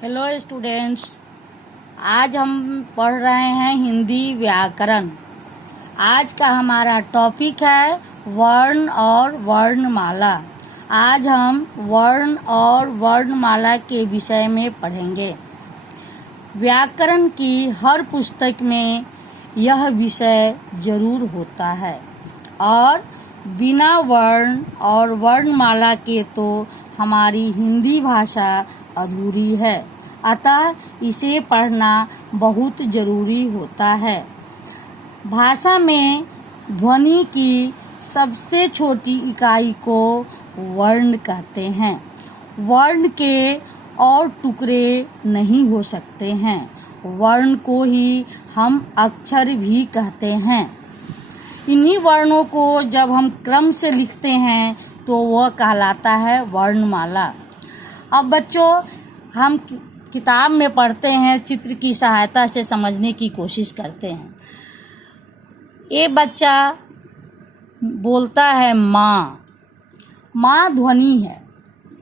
Hello students, आज हम पढ़ रहे हैं हिंदी व्याकरण। आज का हमारा टॉपिक है वर्ण और वर्णमाला। आज हम वर्ण और वर्णमाला के विषय में पढ़ेंगे। व्याकरण की हर पुस्तक में यह विषय जरूर होता है और बिना वर्ण और वर्णमाला के तो हमारी हिंदी भाषा अधूरी है, अतः इसे पढ़ना बहुत जरूरी होता है। भाषा में ध्वनि की सबसे छोटी इकाई को वर्ण कहते हैं। वर्ण के और टुकड़े नहीं हो सकते हैं। वर्ण को ही हम अक्षर भी कहते हैं। इन्हीं वर्णों को जब हम क्रम से लिखते हैं तो वह कहलाता है वर्णमाला। अब बच्चों, हम किताब में पढ़ते हैं, चित्र की सहायता से समझने की कोशिश करते हैं। ये बच्चा बोलता है माँ। माँ ध्वनि है।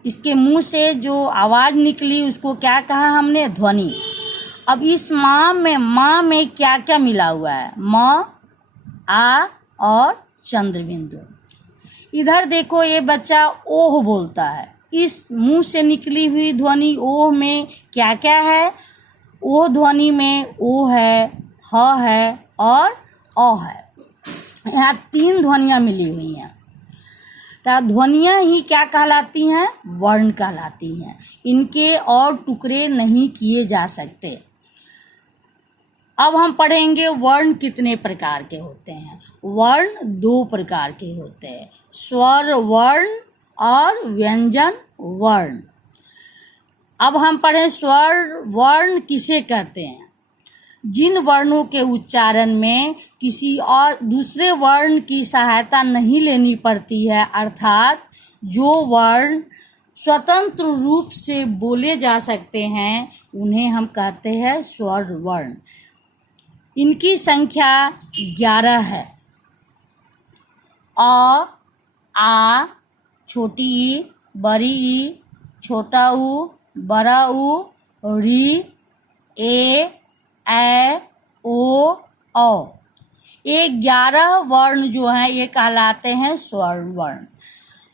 इसके मुंह से जो आवाज निकली उसको क्या कहा हमने? ध्वनि। अब इस माँ में क्या क्या मिला हुआ है? म, आ और चंद्रबिंदु। इधर देखो, ये बच्चा ओह बोलता है। इस मुंह से निकली हुई ध्वनि ओह में क्या क्या है? ओह ध्वनि में ओ है, ह है और अ है। यहाँ तीन ध्वनियां मिली हुई हैं। तो ध्वनियां ही क्या कहलाती हैं? वर्ण कहलाती हैं। इनके और टुकड़े नहीं किए जा सकते। अब हम पढ़ेंगे वर्ण कितने प्रकार के होते हैं। वर्ण दो प्रकार के होते हैं, स्वर वर्ण और व्यंजन वर्ण। अब हम पढ़ें स्वर वर्ण किसे कहते हैं? जिन वर्णों के उच्चारण में किसी और दूसरे वर्ण की सहायता नहीं लेनी पड़ती है, अर्थात जो वर्ण स्वतंत्र रूप से बोले जा सकते हैं, उन्हें हम कहते हैं स्वर वर्ण। इनकी संख्या 11 है। अ, आ, छोटी ई, बड़ी ई, छोटा ऊ, बड़ा ऊ, री, ए, ओ, औ। ये 11 वर्ण जो हैं ये कहलाते हैं स्वर्ण वर्ण।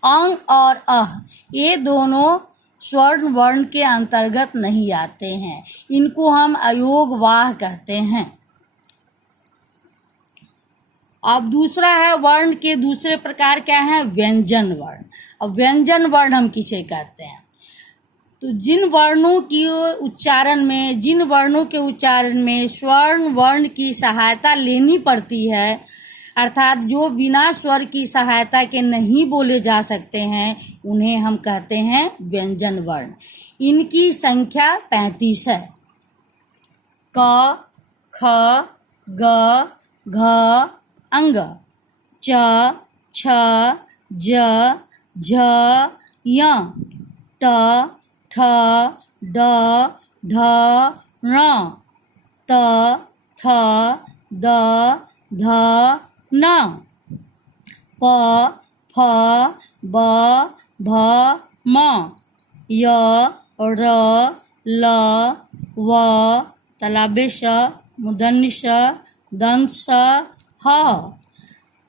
अंग और अह ये दोनों स्वर्ण वर्ण के अंतर्गत नहीं आते हैं। इनको हम अयोगवाह कहते हैं। अब दूसरा है वर्ण के दूसरे प्रकार क्या है? व्यंजन वर्ण। अब व्यंजन वर्ण हम किसे कहते हैं? तो जिन वर्णों के उच्चारण में स्वर्ण वर्ण की सहायता लेनी पड़ती है, अर्थात जो बिना स्वर की सहायता के नहीं बोले जा सकते हैं, उन्हें हम कहते हैं व्यंजन वर्ण। इनकी संख्या 35 है। क, ख, ग, घ, अंग, च, छ, ज, झ, य, ट, ठ, ड, ढ, ण, त, थ, द, ध, न, प, फ, ब, भ, म, य, र, ल, व, तालव्य श, मूर्धन्य ष, दंत स, ह,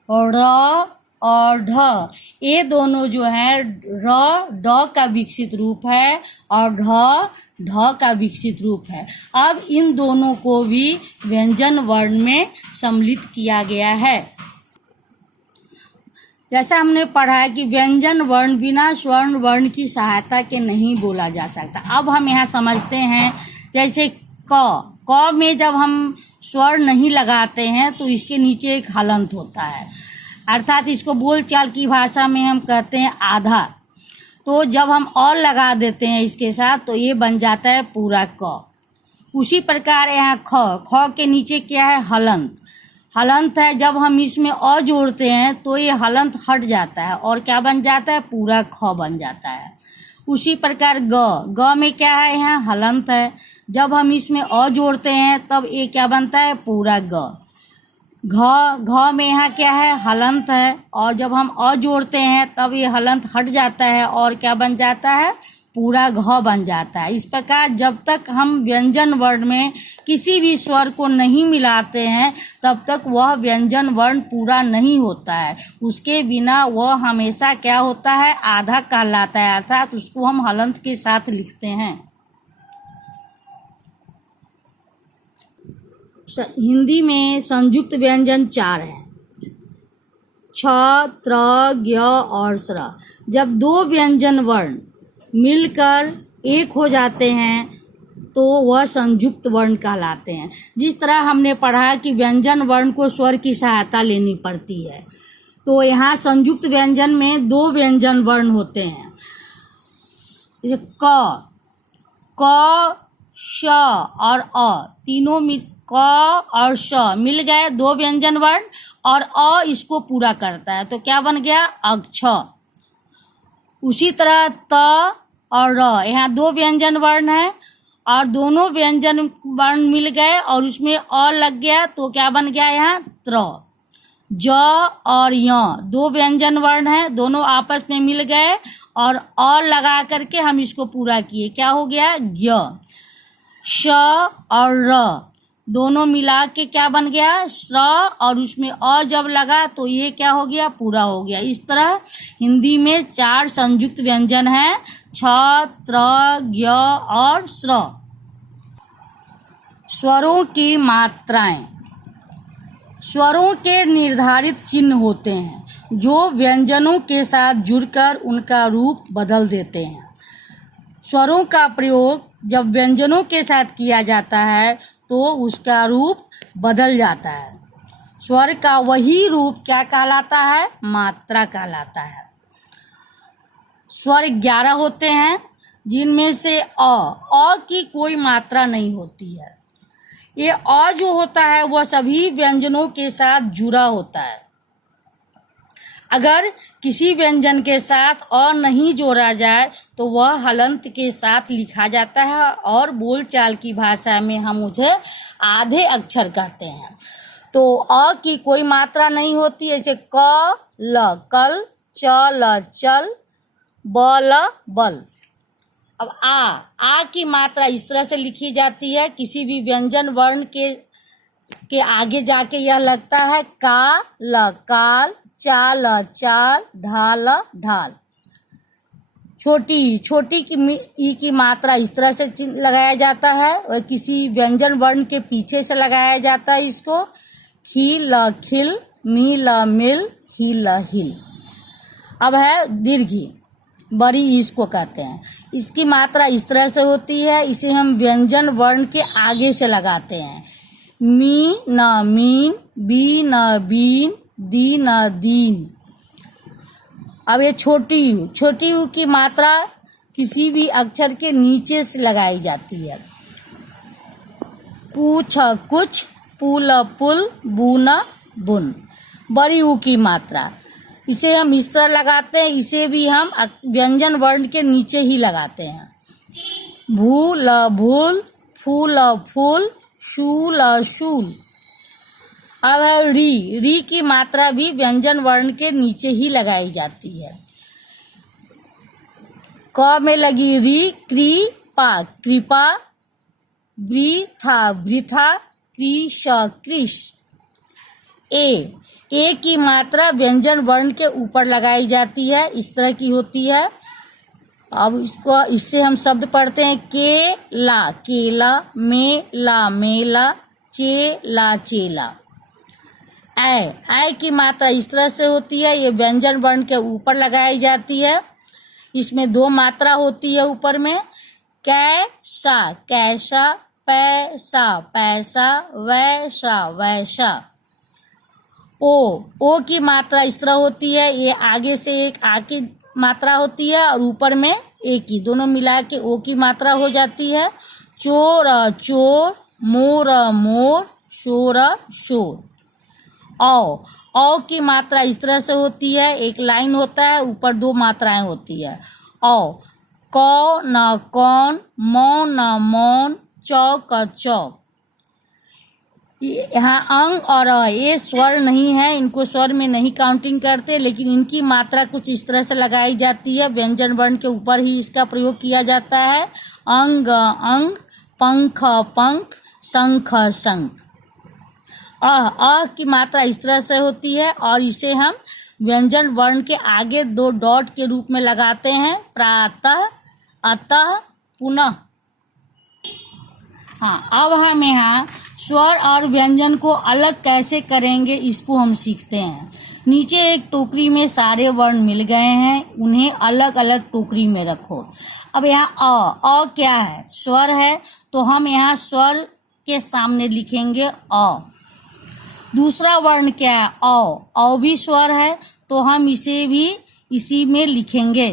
र और ढ। ये दोनों जो है र ड का विकसित रूप है और ढ का विकसित रूप है। अब इन दोनों को भी व्यंजन वर्ण में सम्मिलित किया गया है। जैसा हमने पढ़ा है कि व्यंजन वर्ण बिना स्वर्ण वर्ण की सहायता के नहीं बोला जा सकता। अब हम यहाँ समझते हैं, जैसे क में जब हम स्वर नहीं लगाते हैं तो इसके नीचे एक हलंत होता है, अर्थात इसको बोलचाल की भाषा में हम कहते हैं आधा। तो जब हम और लगा देते हैं इसके साथ तो ये बन जाता है पूरा क। उसी प्रकार यहाँ ख के नीचे क्या है? हलंत है। जब हम इसमें अ जोड़ते हैं तो ये हलंत हट जाता है और क्या बन जाता है? पूरा ख बन जाता है। उसी प्रकार ग में क्या है? यहाँ हलंत है। जब हम इसमें अ जोड़ते हैं तब ये क्या बनता है? पूरा ग। घ में यहाँ क्या है? हलंत है। और जब हम अ जोड़ते हैं तब ये हलंत हट जाता है और क्या बन जाता है? पूरा घ बन जाता है। इस प्रकार जब तक हम व्यंजन वर्ण में किसी भी स्वर को नहीं मिलाते हैं तब तक वह व्यंजन वर्ण पूरा नहीं होता है। उसके बिना वह हमेशा क्या होता है, आधा कहलाता है, अर्थात उसको हम हलंत के साथ लिखते हैं। हिंदी में संयुक्त व्यंजन 4 है, छ, त्र, ज्ञ और स्र। जब दो व्यंजन वर्ण मिलकर एक हो जाते हैं तो वह संयुक्त वर्ण कहलाते हैं। जिस तरह हमने पढ़ा कि व्यंजन वर्ण को स्वर की सहायता लेनी पड़ती है, तो यहाँ संयुक्त व्यंजन में 2 व्यंजन वर्ण होते हैं, जैसे क, श और अ, तीनों क और श मिल गए 2 व्यंजन वर्ण, और अ इसको पूरा करता है, तो क्या बन गया, अक्ष। उसी तरह त और र, यहाँ 2 व्यंजन वर्ण है और दोनों व्यंजन वर्ण मिल गए और उसमें अ लग गया, तो क्या बन गया यहाँ, त्र। ज और य 2 व्यंजन वर्ण है, दोनों आपस में मिल गए और अ लगा करके हम इसको पूरा किए, क्या हो गया, ज्ञ। श और र दोनों मिला के क्या बन गया, श्र, और उसमें अ जब लगा तो ये क्या हो गया, पूरा हो गया। इस तरह हिंदी में 4 संयुक्त व्यंजन हैं, छ, त्र, ज्ञ और श्र। स्वरों की मात्राएं। स्वरों के निर्धारित चिन्ह होते हैं जो व्यंजनों के साथ जुड़कर उनका रूप बदल देते हैं। स्वरों का प्रयोग जब व्यंजनों के साथ किया जाता है तो उसका रूप बदल जाता है। स्वर का वही रूप क्या कहलाता है, मात्रा कहलाता है। स्वर 11 होते हैं जिनमें से अ की कोई मात्रा नहीं होती है। ये अ जो होता है वह सभी व्यंजनों के साथ जुड़ा होता है। अगर किसी व्यंजन के साथ अ नहीं जोड़ा जाए तो वह हलंत के साथ लिखा जाता है और बोलचाल की भाषा में हम उसे आधे अक्षर कहते हैं। तो अ की कोई मात्रा नहीं होती, जैसे क ल कल, च ल चल, ब ल बल। अब आ की मात्रा इस तरह से लिखी जाती है, किसी भी व्यंजन वर्ण के आगे जाके यह लगता है का ल काल, चाल चाल, ढाल ढाल। छोटी की मात्रा इस तरह से लगाया जाता है और किसी व्यंजन वर्ण के पीछे से लगाया जाता है इसको, खील खिल, मील मिल, हिल हिल। अब है दीर्घी, बड़ी इसको कहते हैं। इसकी मात्रा इस तरह से होती है, इसे हम व्यंजन वर्ण के आगे से लगाते हैं, मी न मीन, बी न बीन, दी न दीन। अब ये छोटी यू की मात्रा किसी भी अक्षर के नीचे से लगाई जाती है, पूछ कुछ, पुल पुल, बुन बुन। बड़ी ऊ की मात्रा इसे हम इस तरह लगाते हैं, इसे भी हम व्यंजन वर्ण के नीचे ही लगाते हैं, भूल भूल, फूल फूल, शूल शूल। अब री की मात्रा भी व्यंजन वर्ण के नीचे ही लगाई जाती है। क में लगी री, क्री पा, कृपा, वृथा वृथा, कृश कृश। ए की मात्रा व्यंजन वर्ण के ऊपर लगाई जाती है, इस तरह की होती है। अब इससे हम शब्द पढ़ते हैं, केला केला, मेला मेला, चेला चेला। ऐ की मात्रा इस तरह से होती है, ये व्यंजन वर्ण के ऊपर लगाई जाती है, इसमें 2 मात्रा होती है ऊपर में, कैसा कैसा, पैसा पैसा, वैसा वैसा। ओ की मात्रा इस तरह होती है, ये आगे से एक आ की मात्रा होती है और ऊपर में ए की, दोनों मिला के ओ की मात्रा हो जाती है। चोर चोर, मोर मोर, शोर शोर। औ की मात्रा इस तरह से होती है, एक लाइन होता है, ऊपर 2 मात्राएं होती है, औ। कौ न कौन, मौन न मौन, चौक चौक। यहाँ अंग और अ ये स्वर नहीं है, इनको स्वर में नहीं काउंटिंग करते, लेकिन इनकी मात्रा कुछ इस तरह से लगाई जाती है, व्यंजन वर्ण के ऊपर ही इसका प्रयोग किया जाता है। अंग अंग, पंख पंख, शंख शंख। अ की मात्रा इस तरह से होती है और इसे हम व्यंजन वर्ण के आगे 2 डॉट के रूप में लगाते हैं, प्रातः, अतः, पुनः। हाँ, अब हम यहाँ स्वर और व्यंजन को अलग कैसे करेंगे इसको हम सीखते हैं। नीचे एक टोकरी में सारे वर्ण मिल गए हैं, उन्हें अलग अलग टोकरी में रखो। अब यहाँ अ क्या है? स्वर है, तो हम यहाँ स्वर के सामने लिखेंगे अ। दूसरा वर्ण क्या है? औ भी स्वर है, तो हम इसे भी इसी में लिखेंगे।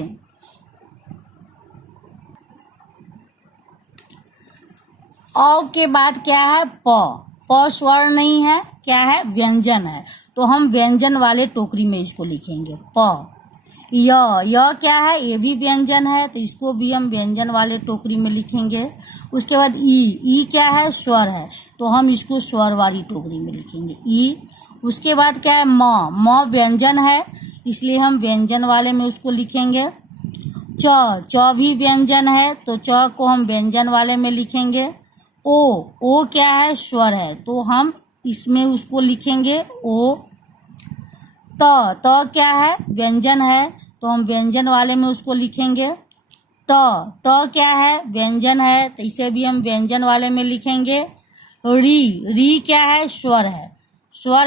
औ के बाद क्या है? प स्वर नहीं है, क्या है? व्यंजन है, तो हम व्यंजन वाले टोकरी में इसको लिखेंगे प। य क्या है? ये भी व्यंजन है, तो इसको भी हम व्यंजन वाले टोकरी में लिखेंगे। उसके बाद ई क्या है? स्वर है, तो हम इसको स्वर वाली टोकरी में लिखेंगे ई। उसके बाद क्या है? म व्यंजन है, इसलिए हम व्यंजन वाले में उसको लिखेंगे। च भी व्यंजन है, तो च को हम व्यंजन वाले में लिखेंगे। ओ क्या है? स्वर है, तो हम इसमें उसको लिखेंगे ओ। त क्या है? व्यंजन है, तो हम व्यंजन वाले में उसको लिखेंगे। ट क्या है? व्यंजन है, तो इसे भी हम व्यंजन वाले में लिखेंगे। री क्या है? स्वर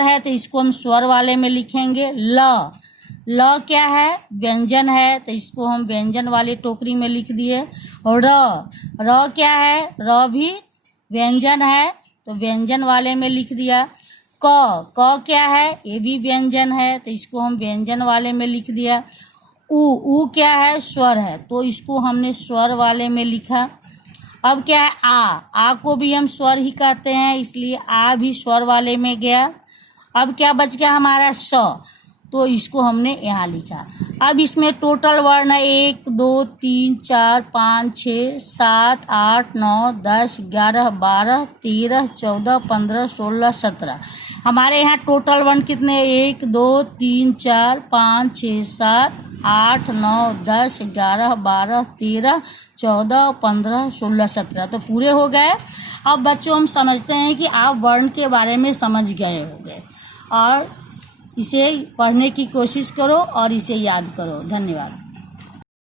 है, तो इसको हम स्वर वाले में लिखेंगे। ल क्या है? व्यंजन है, तो इसको हम व्यंजन वाले टोकरी में लिख दिए। र क्या है? र भी व्यंजन है, तो व्यंजन वाले में लिख दिया। क क्या है? ये भी व्यंजन है, तो इसको हम व्यंजन वाले में लिख दिया। उ क्या है? स्वर है, तो इसको हमने स्वर वाले में लिखा। अब क्या है? आ को भी हम स्वर ही कहते हैं, इसलिए आ भी स्वर वाले में गया। अब क्या बच गया हमारा? स, तो इसको हमने यहाँ लिखा। अब इसमें टोटल वर्ण है 1 2 3 4 5 6 7 8 9 10 11 12 13 14 15 16 17। हमारे यहाँ टोटल वर्ण कितने? 1 2 3 4 5 6 7 8 9 10 11 12 13 14 15 16 17, तो पूरे हो गए। अब बच्चों हम समझते हैं कि आप वर्ण के बारे में समझ गए होंगे, और इसे पढ़ने की कोशिश करो और इसे याद करो। धन्यवाद।